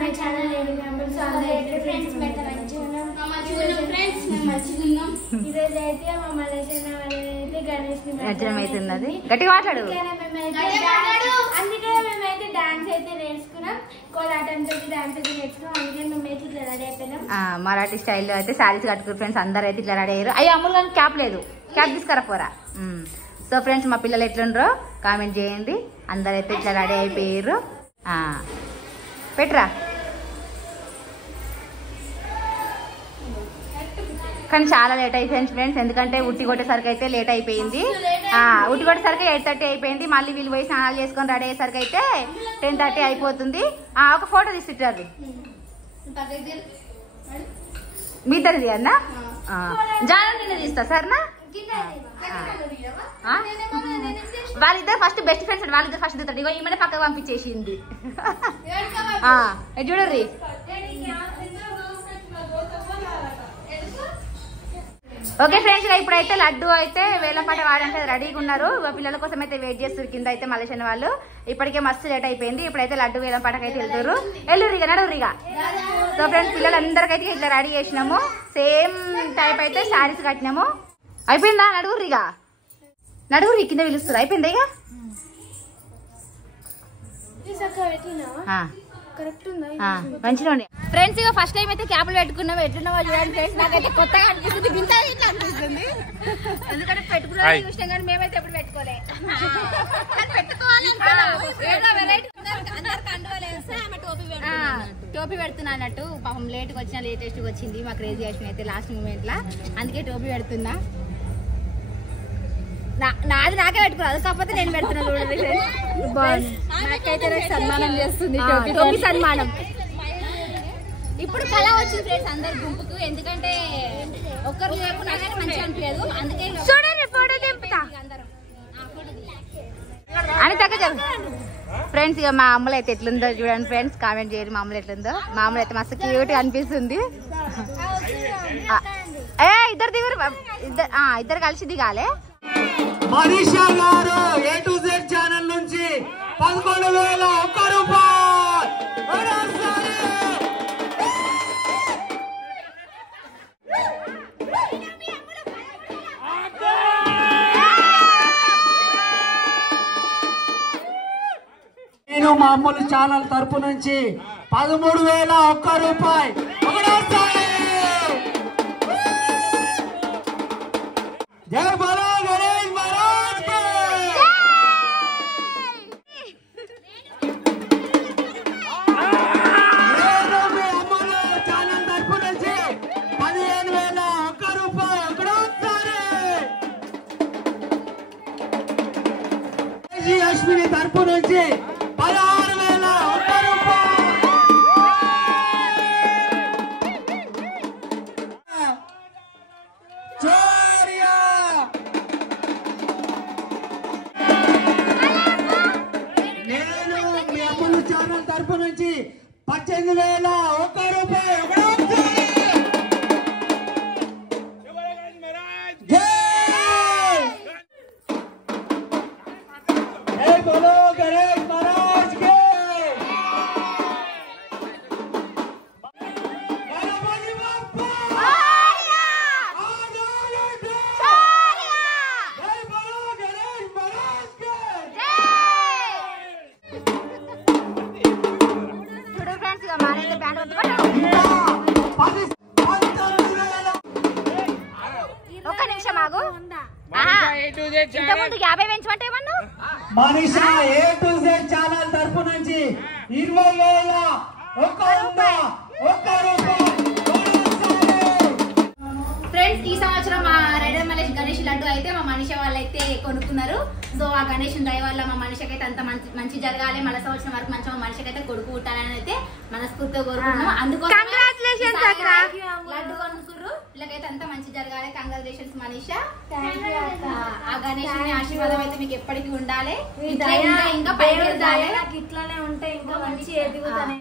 My channel lady members అందరూ friends మంచిగున్నాం ఈరోజు అయితే మా మలేషియా వాళ్ళైతే గణేష్ నిమజ్జనం అవుతున్నది గట్టిగా మాట్లాడు అందుకే మేమైతే డాన్స్ అయితే నేర్చుకున్నాం కోలాటంతో డాన్స్ అయితే నేర్చుకున్నాం అందుకే మేమైతే ఇట్లా రెడీ అయిపోయినాం మరాఠీ స్టైల్లో అయితే శారీస్ కట్టుకున్నారు ఫ్రెండ్స్ అందరూ అయితే ఇట్లా రెడీ అయ్యారు అయ్యో అమ్ములు కానీ క్యాప్ లేదు క్యాప్ తీసుకురా పోరా సో ఫ్రెండ్స్ మా పిల్లలు ఎట్లుండ్రో కామెంట్ చేయండి అందరు అయితే ఇట్లా రెడీ అయిపోయారు పెట్రా కానీ చాలా లేట్ అయిపోయింది ఫ్రెండ్స్ ఎందుకంటే ఉట్టి కొట్టేసరికి అయితే లేట్ అయిపోయింది ఉట్టి కొట్టేసరికి 8:30 అయిపోయింది మళ్ళీ వీళ్ళు పోయి స్నానాలు చేసుకొని రెడీ అయ్యేసరికి అయితే 10:30 అయిపోతుంది ఒక ఫోటో తీసిట్టారు మీ ఇద్దరిది అన్నా జాన నిన్న తీస్తా సరేనా వాళ్ళిద్దరు ఫస్ట్ బెస్ట్ ఫ్రెండ్స్ వాళ్ళిద్దరు ఫస్ట్ దిగుతాడు ఇగో ఈమె పక్కకు పంపించేసింది చూడర్రీ ఓకే ఫ్రెండ్స్ ఇప్పుడైతే లడ్డు అయితే వేలంపాట వాడంటే రెడీగా ఉన్నారు పిల్లల కోసం అయితే వెయిట్ చేస్తారు కింద అయితే మలేషియన్ వాళ్ళు ఇప్పటికే మస్తు లేట్ అయిపోయింది ఇప్పుడైతే లడ్డు వేలంపాటకి అయితే వెళ్తారు ఎల్లురిగా నడువురిగా సో ఫ్రెండ్స్ పిల్లలందరికైతే ఇట్లా రెడీ చేసినాము సేమ్ టైప్ అయితే శారీస్ కట్టినాము అయిపోయిందా నడువురిగా నడువురి కింద పిలుస్తారు అయిపోయిందా ఇక మంచిగా ఉండే ఫ్రెండ్స్ ఇక ఫస్ట్ టైం అయితే క్యాప్లు పెట్టుకున్నాం ఎట్లున్నావో చూడండి ఫ్రెండ్స్ నాకైతే కొత్తగా అనిపిస్తుంది వింత ఇట్లా అనిపిస్తుంది ఎందుకంటే పెట్టుకున్నాం చూసినాం కానీ మేమైతే ఎప్పుడు పెట్టుకోలే టోపీ పెడుతున్నా అన్నట్టు పాపం లేట్గా వచ్చిన లేటెస్ట్గా వచ్చింది మా క్రేజీ యాక్షన్ అయితే లాస్ట్ మూమెంట్ లా అందుకే టోపీ పెడుతున్నా నాది నాకే పెట్టుకోవాలి కాకపోతే నేను పెడుతున్నా చూడండి నాకైతే సన్మానం చేస్తుంది టోపీ సన్మానం ఇప్పుడు కళ వచ్చింది ఫ్రెండ్స్ అందరు గుంపుకు ఎందుకంటే ఒక్కరు లేకుండా మంచిగా అనిపించదు అందుకే చూడండి ఫోటో తెంపుతా అని తగ్గ ఫ్రెండ్స్ ఇక మా అమ్మలు అయితే ఎట్లుందో చూడండి ఫ్రెండ్స్ కామెంట్ చేయండి మా అమ్మలు ఎట్లుందో మా అమ్మలు అయితే మస్తు క్యూట్ అనిపిస్తుంది ఇద్దరు దిగురు ఇద్దరు కలిసి దిగాలే మనీషా గారు A to Z ఛానల్ నుంచి 11,001 రూపాయలు నేను మా అమ్మలు ఛానల్ తరపు నుంచి 13,001 రూపాయలు జై బలో గణేష్ మహారాజ్ కి నేను మీ అమ్మలు ఛానల్ తరపు నుంచి 15,001 రూపాయలు అశ్విని తరపు నుంచి 16,001 రూపాయలు ఛానల్ తరపు నుంచి 18,001 రూపాయలు జై బోలో గణేష్ మహారాజ్ కి గణపతి బప్పా జై బోలో గణేష్ మహారాజ్ కి ఒక్క నిమిషం ఆగు ఇంతకుముందు 50 పెంచమంటే ఏమన్నా Manisha A to Z channel తరపు నుంచి 20,001 రూపాయలు ఫ్రెండ్స్ ఈ సంవత్సరం మా రెడర్ మలేష్ గణేష్ లడ్డు అయితే మా మనీషా వాళ్ళైతే కొనుక్కున్నారు సో ఆ గణేష్ దయ వల్ల మా మనిషికైతే అంత మంచి జరగాలి మళ్ళీ సంవత్సరం వరకు మంచిగా మా మనిషికైతే కొడుకు పుట్టాలని అయితే మనస్ఫూర్తిగా కోరుకున్నాం అందుకోసం లడ్డు కొనుక్కురు వీళ్ళకైతే అంత మంచి జరగాలి కంగ్రాచులేషన్స్ మనీషా ఆ గణేష్ ఆశీర్వాదం అయితే మీకు ఎప్పటికీ ఉండాలి ఇంకా పైకి ఇట్లానే ఉంటే ఇంకా మంచి ఎదుగుతానే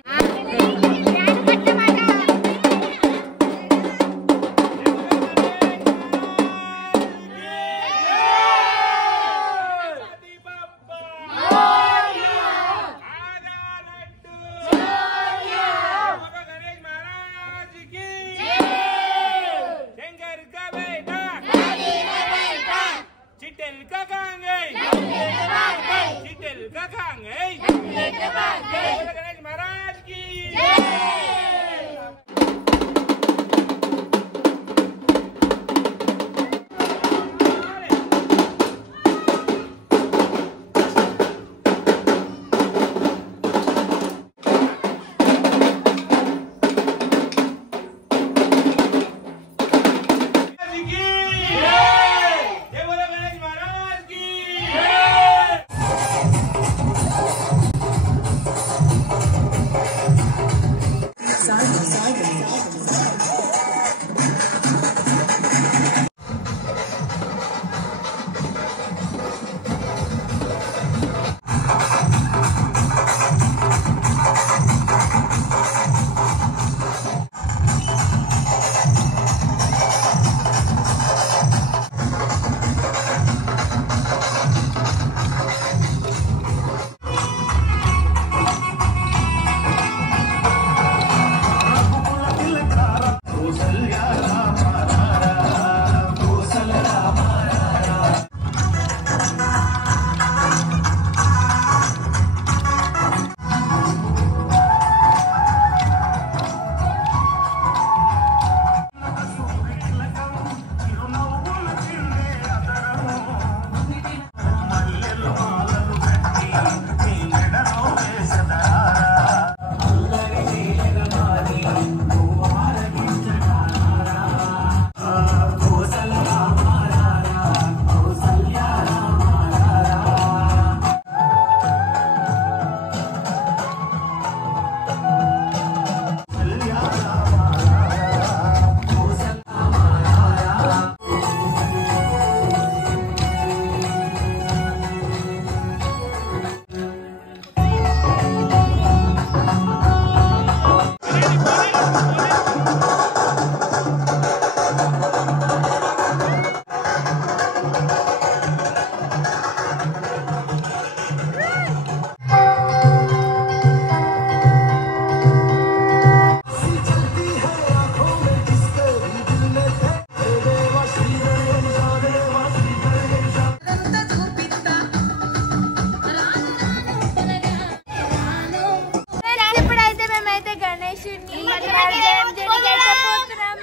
గణేశుని నిమజ్జనం చేయబోతున్నాం.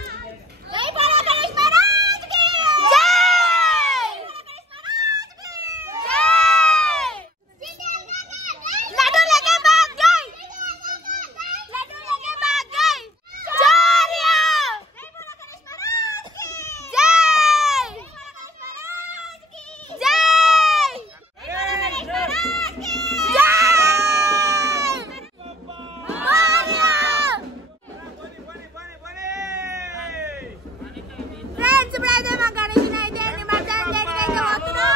జై బోలో గణేష్ మహారాజ్ కి జై. లడ్డు లగే బాగ్ జై. లడ్డు లగే బాగ్ జై. జోరియా. జై బోలో గణేష్ మహారాజ్ కి జై. జై బోలో గణేష్ మహారాజ్ కి జై. ఫ్రెండ్స్ ఇప్పుడైతే మా గణేష్ అయితే నిమజ్జనం చేయడానికి పోతున్నాం.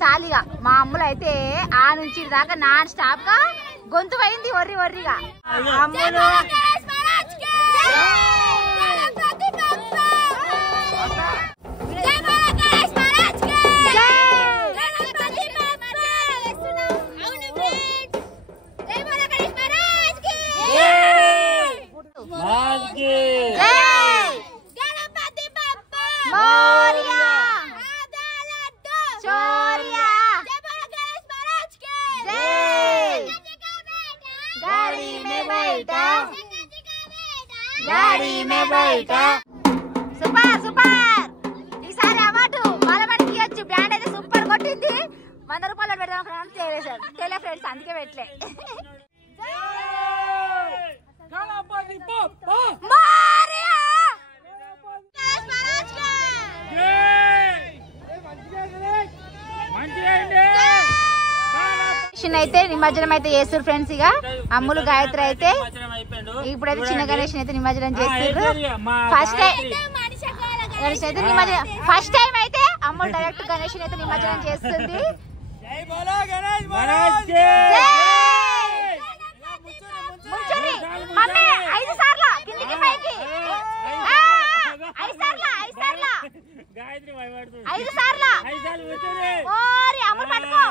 చాలిగా మా అమ్ములు అయితే ఆ నుంచి దాకా నాన్ స్టాప్ గా గొంతు పోయింది ఒర్రి ఒర్రిగా. అమ్ములు సూపర్ సూపర్. ఈసారి అవార్డు బాలమణికి ఇవ్వచ్చు. బ్యాండ్ అయితే సూపర్ కొట్టింది. 100 రూపాయలు పెడదాం ఫ్రెండ్స్ ఫ్రెండ్స్ అందుకే పెట్టలే. అయితే నిమజ్జనం అయితే చేస్తారు ఫ్రెండ్స్. ఇక అమ్ములు గాయత్రి అయితే ఇప్పుడైతే చిన్న గణేష్ అయితే నిమజ్జనం చేస్తారు. ఫస్ట్ టైం అయితే అమ్ములు డైరెక్ట్ గణేష్ అయితే నిమజ్జనం చేస్తుంది. మమ్మీ 5 సార్లు కిందికి పైకి 5 సార్లు 5 సార్లు 5 సార్లు. ఓరి అమ్ములు పట్టుకో.